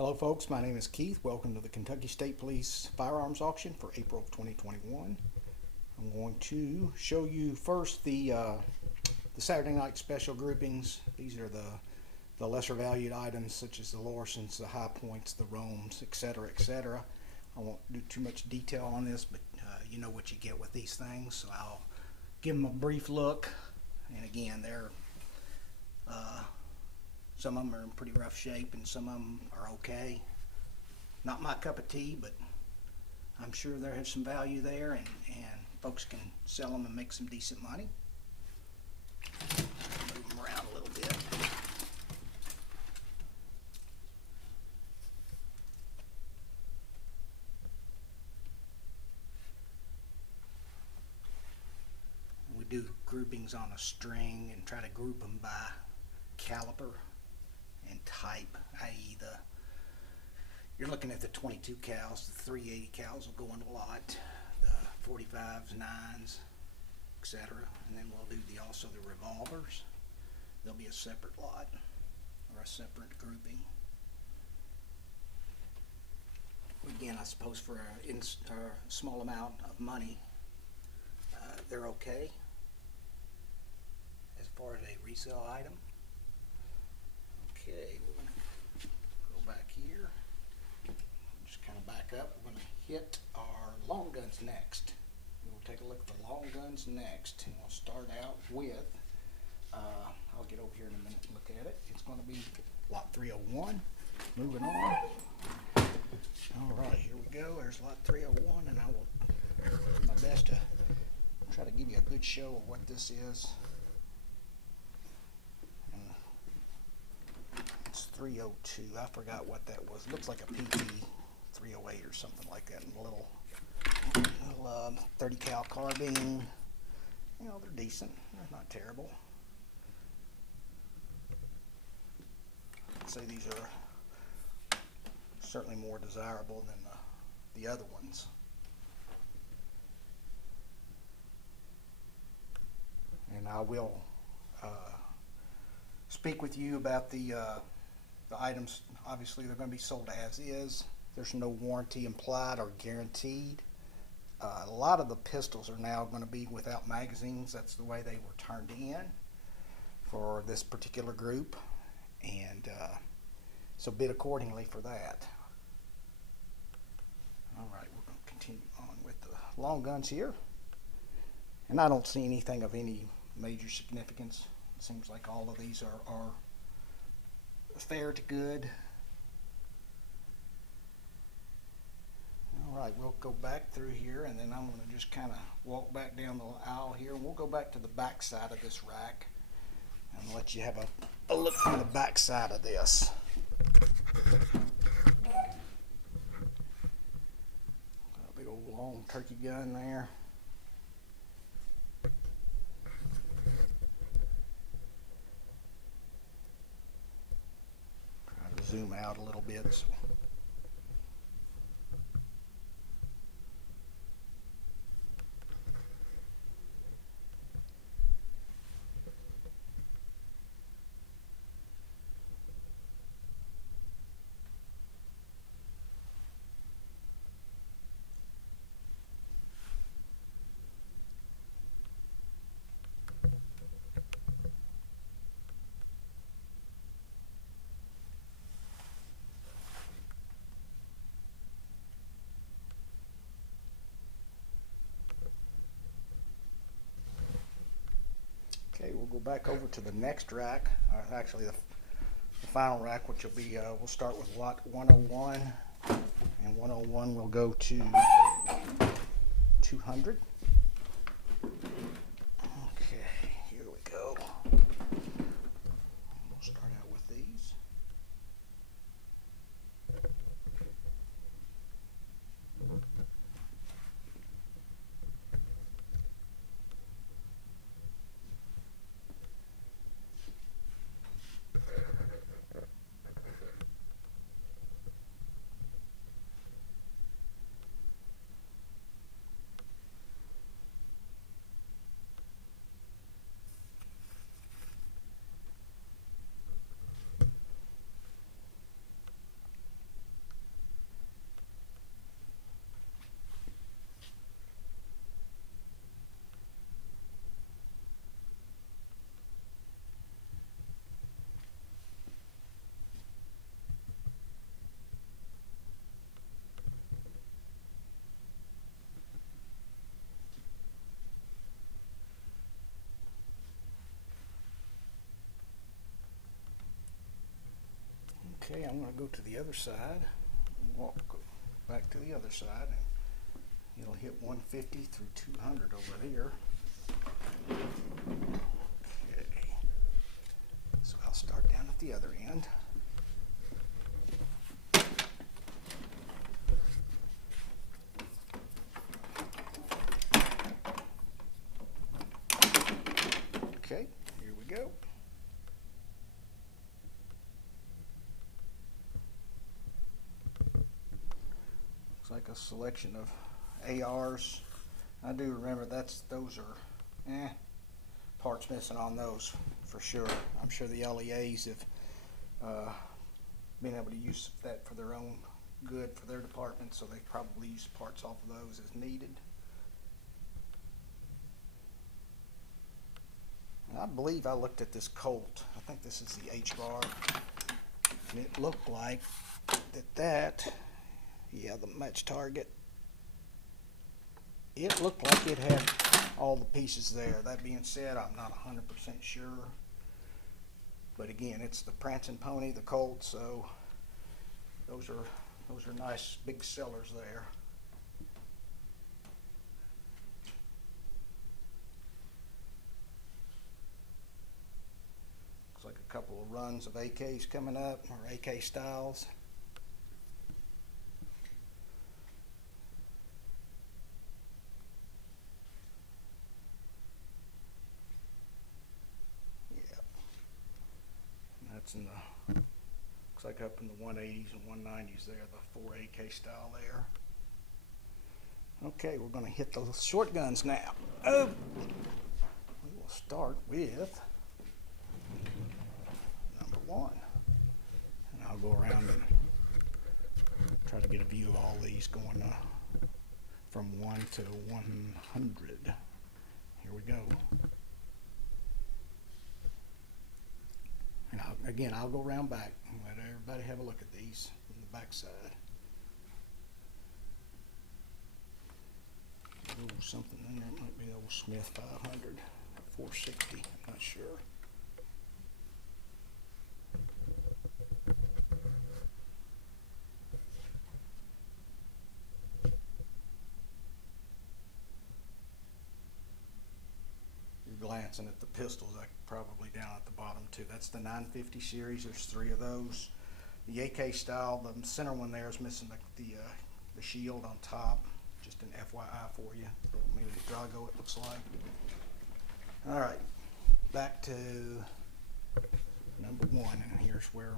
Hello folks, my name is Keith. Welcome to the Kentucky State Police firearms auction for April of 2021. I'm going to show you first the Saturday night special groupings. These are the lesser valued items such as the Lorsons, the High Points, the Romes, etc., etc. I won't do too much detail on this, but you know what you get with these things, so I'll give them a brief look. And again, they're some of them are in pretty rough shape and some of them are okay. Not my cup of tea, but I'm sure there is some value there, and folks can sell them and make some decent money. Move them around a little bit. We do groupings on a string and try to group them by caliber and type, i.e. you're looking at the 22 cals, the 380 cals will go in a lot, the 45s, 9s, etc. And then we'll do also the revolvers. There'll be a separate lot or a separate grouping. Again, I suppose for a small amount of money, they're okay as far as a resale item. Okay, we're going to go back here. Just kind of back up. We're going to hit our long guns next. We'll take a look at the long guns next. And we'll start out with, I'll get over here in a minute and look at it. It's going to be lot 301. Moving on. Alright, here we go. There's lot 301, and I will do my best to try to give you a good show of what this is. 302. I forgot what that was. Looks like a PT 308 or something like that. And a little 30 cal carbine. You know, they're decent. They're not terrible. I'd say these are certainly more desirable than the other ones. And I will speak with you about the items. Obviously they're going to be sold as is. There's no warranty implied or guaranteed. A lot of the pistols are now going to be without magazines. That's the way they were turned in for this particular group, and so bid accordingly for that. Alright, we're going to continue on with the long guns here, and I don't see anything of any major significance. It seems like all of these are fair to good. Alright, we'll go back through here, and then I'm going to just kind of walk back down the aisle here, and we'll go back to the back side of this rack and let you have a look from the back side of this. Got a big old long turkey gun there. Zoom out a little bit. So. Okay, we'll go back over to the next rack, actually the final rack, which will be, we'll start with lot 101, and 101 will go to 200. Okay, here we go. We'll start out with these. Okay, I'm going to go to the other side, walk back to the other side, and it'll hit 150 through 200 over here. Okay, so I'll start down at the other end. Okay, here we go. Looks like a selection of ARs. I do remember those are parts missing on those for sure. I'm sure the LEAs have been able to use that for their own good for their department, so they probably use parts off of those as needed. And I believe I looked at this Colt. I think this is the H-bar, and it looked like yeah, the match target. It looked like it had all the pieces there. That being said, I'm not 100% sure. But again, it's the Prancing Pony, the Colt, so those are nice big sellers there. Looks like a couple of runs of AKs coming up, or AK styles. That's in the, looks like up in the 180s and 190s there, the 4 AK style there. Okay, we're going to hit those short guns now. Oh, we will start with number 1. And I'll go around and try to get a view of all these going from 1 to 100. Here we go. And again, I'll go around back and let everybody have a look at these from the back side. Oh, something in there. It might be the old Smith 500, 460, I'm not sure. Glancing at the pistols, probably down at the bottom too. That's the 950 series. There's 3 of those. The AK style, the center one there is missing the shield on top. Just an FYI for you. Maybe the Drago, it looks like. All right, back to number 1, and here's where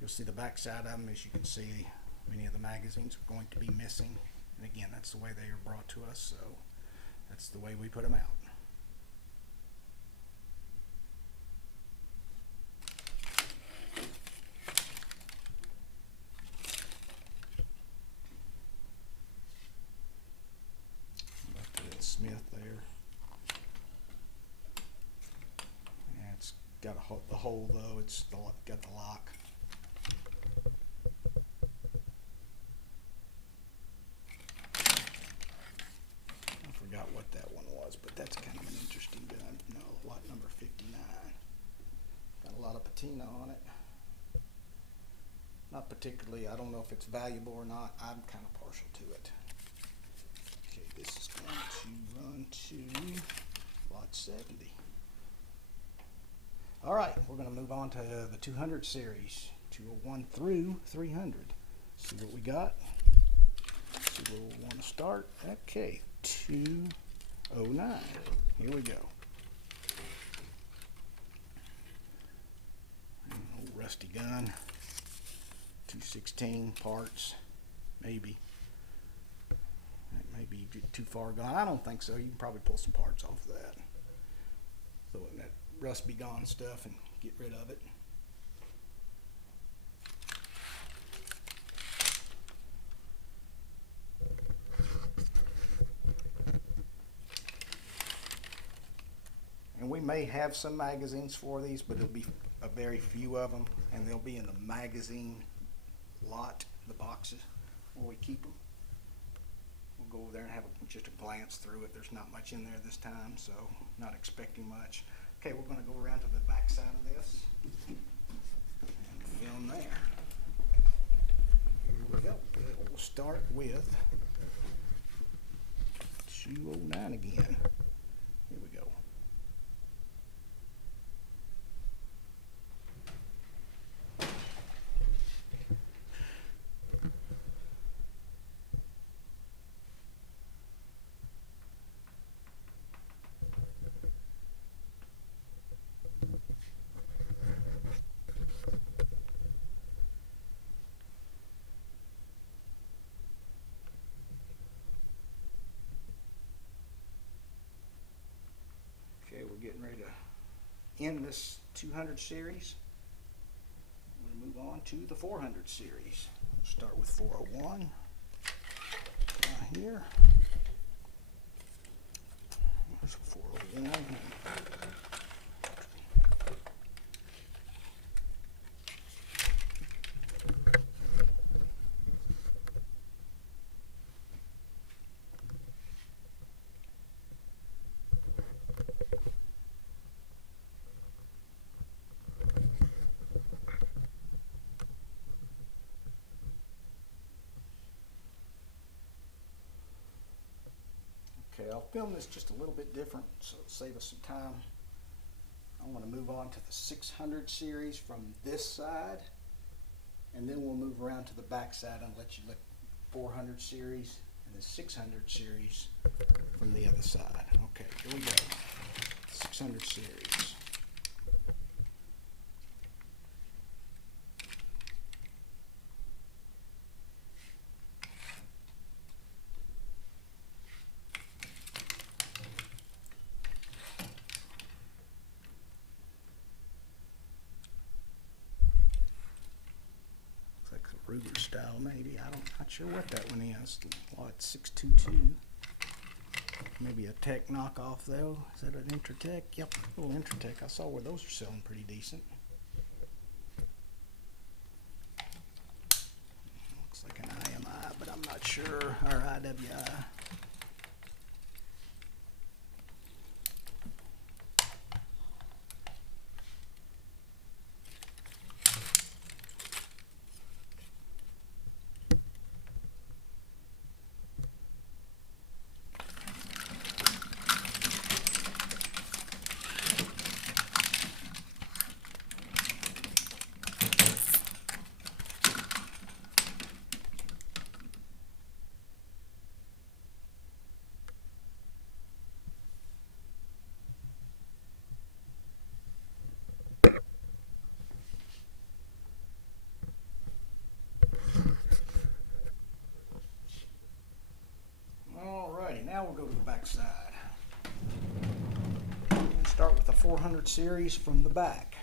you'll see the back side of them. As you can see, many of the magazines are going to be missing, and again, that's the way they are brought to us, so that's the way we put them out. Smith there. Yeah, it's got the hole though. It's got the lock. I forgot what that one was, but that's kind of an interesting gun. No, lot number 59. Got a lot of patina on it. Not particularly. I don't know if it's valuable or not. I'm kind of partial to it. This is going to run to lot 70. All right, we're going to move on to the 200 series, 201 through 300. See what we got. See where we want to start. Okay, 209. Here we go. An old rusty gun. 216 parts, maybe. Maybe too far gone. I don't think so. You can probably pull some parts off of that. Throw in that rust be gone stuff and get rid of it. And we may have some magazines for these, but it'll be a very few of them, and they'll be in the magazine lot, the boxes where we keep them. We'll go over there and have just a glance through it. There's not much in there this time, so not expecting much. Okay, we're going to go around to the back side of this and film from there. Here we go. We'll start with 209 again. Here we go. Okay, we're getting ready to end this 200 series. We're going to move on to the 400 series. We'll start with 401 down here. There's 401. Okay, I'll film this just a little bit different, so it'll save us some time. I want to move on to the 600 series from this side, and then we'll move around to the back side and let you look 400 series and the 600 series from the other side. Okay, here we go. 600 series. Ruger style, maybe. Not sure what that one is. Oh, it's 622. Maybe a Tech knockoff though. Is that an Intratech? Yep, a little Intratech. I saw where those are selling pretty decent. Looks like an IMI, but I'm not sure. Or IWI. Now we'll go to the back side. And start with the 400 series from the back.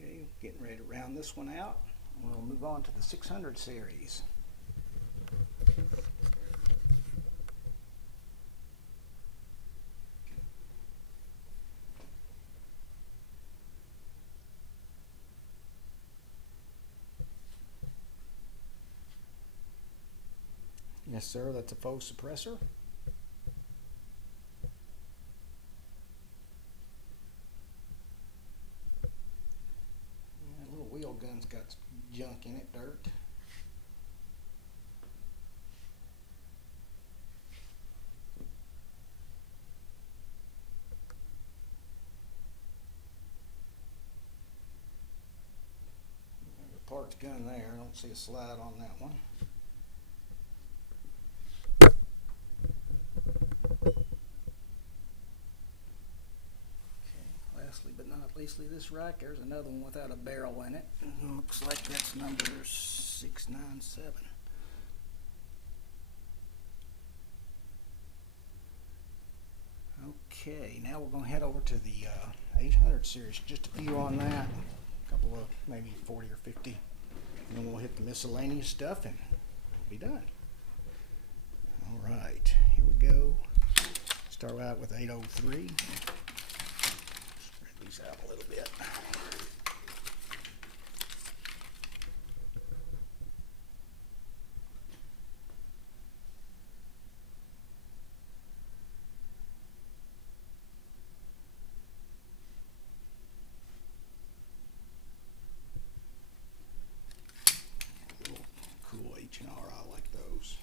Okay, getting ready to round this one out. We'll move on to the 600 series. Yes, sir, that's a faux suppressor. That little wheel gun's got junk in it, dirt. There's a parked gun there. I don't see a slide on that one. Lastly but not least, obviously this rack, there's another one without a barrel in it. And looks like that's number 697. Okay, now we're going to head over to the 800 series. Just a few on that, a couple of maybe 40 or 50. And then we'll hit the miscellaneous stuff and we'll be done. All right, here we go. Start out with 803. Spread these out a little bit. Cool H&R, I like those.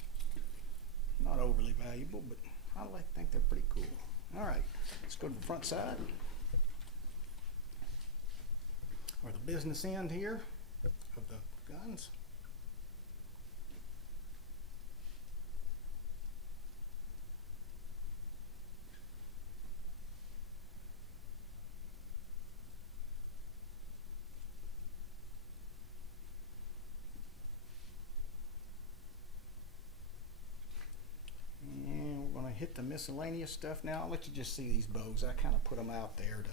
Not overly valuable, but I think they're pretty cool. All right, let's go to the front side, or the business end here of the guns. Hit the miscellaneous stuff now. I'll let you just see these bows. I kind of put them out there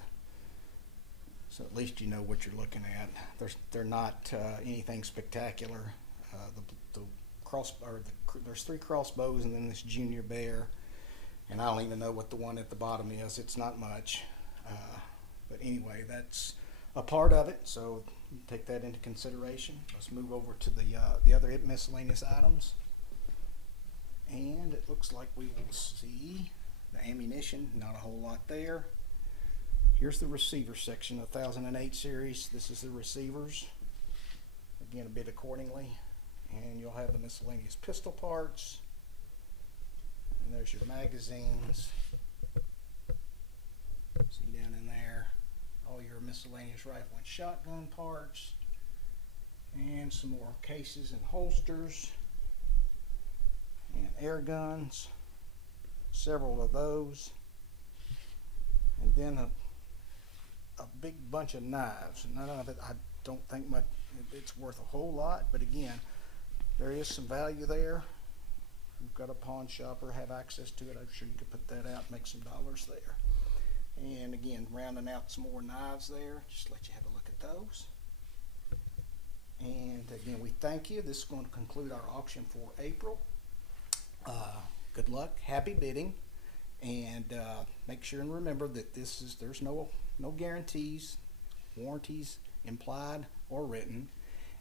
so at least you know what you're looking at. They're not anything spectacular. There's 3 crossbows and then this junior bear, and I don't even know what the one at the bottom is. It's not much, but anyway, that's a part of it, so take that into consideration. Let's move over to the other miscellaneous items. And it looks like we will see the ammunition, not a whole lot there. Here's the receiver section, 1008 series. This is the receivers. Again, a bid accordingly. And you'll have the miscellaneous pistol parts. And there's your magazines. See down in there, all your miscellaneous rifle and shotgun parts. And some more cases and holsters. And air guns, several of those, and then a big bunch of knives. None of it, I don't think it's worth a whole lot, but again, there is some value there. If you've got a pawn shop or have access to it, I'm sure you could put that out and make some dollars there. And again, rounding out some more knives there, just let you have a look at those. And again, we thank you. This is going to conclude our auction for April. Good luck, happy bidding, and make sure and remember that there's no guarantees, warranties implied or written,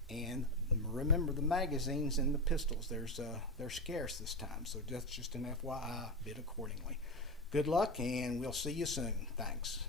and remember the magazines and the pistols. They're scarce this time, so that's just an FYI. Bid accordingly. Good luck, and we'll see you soon. Thanks.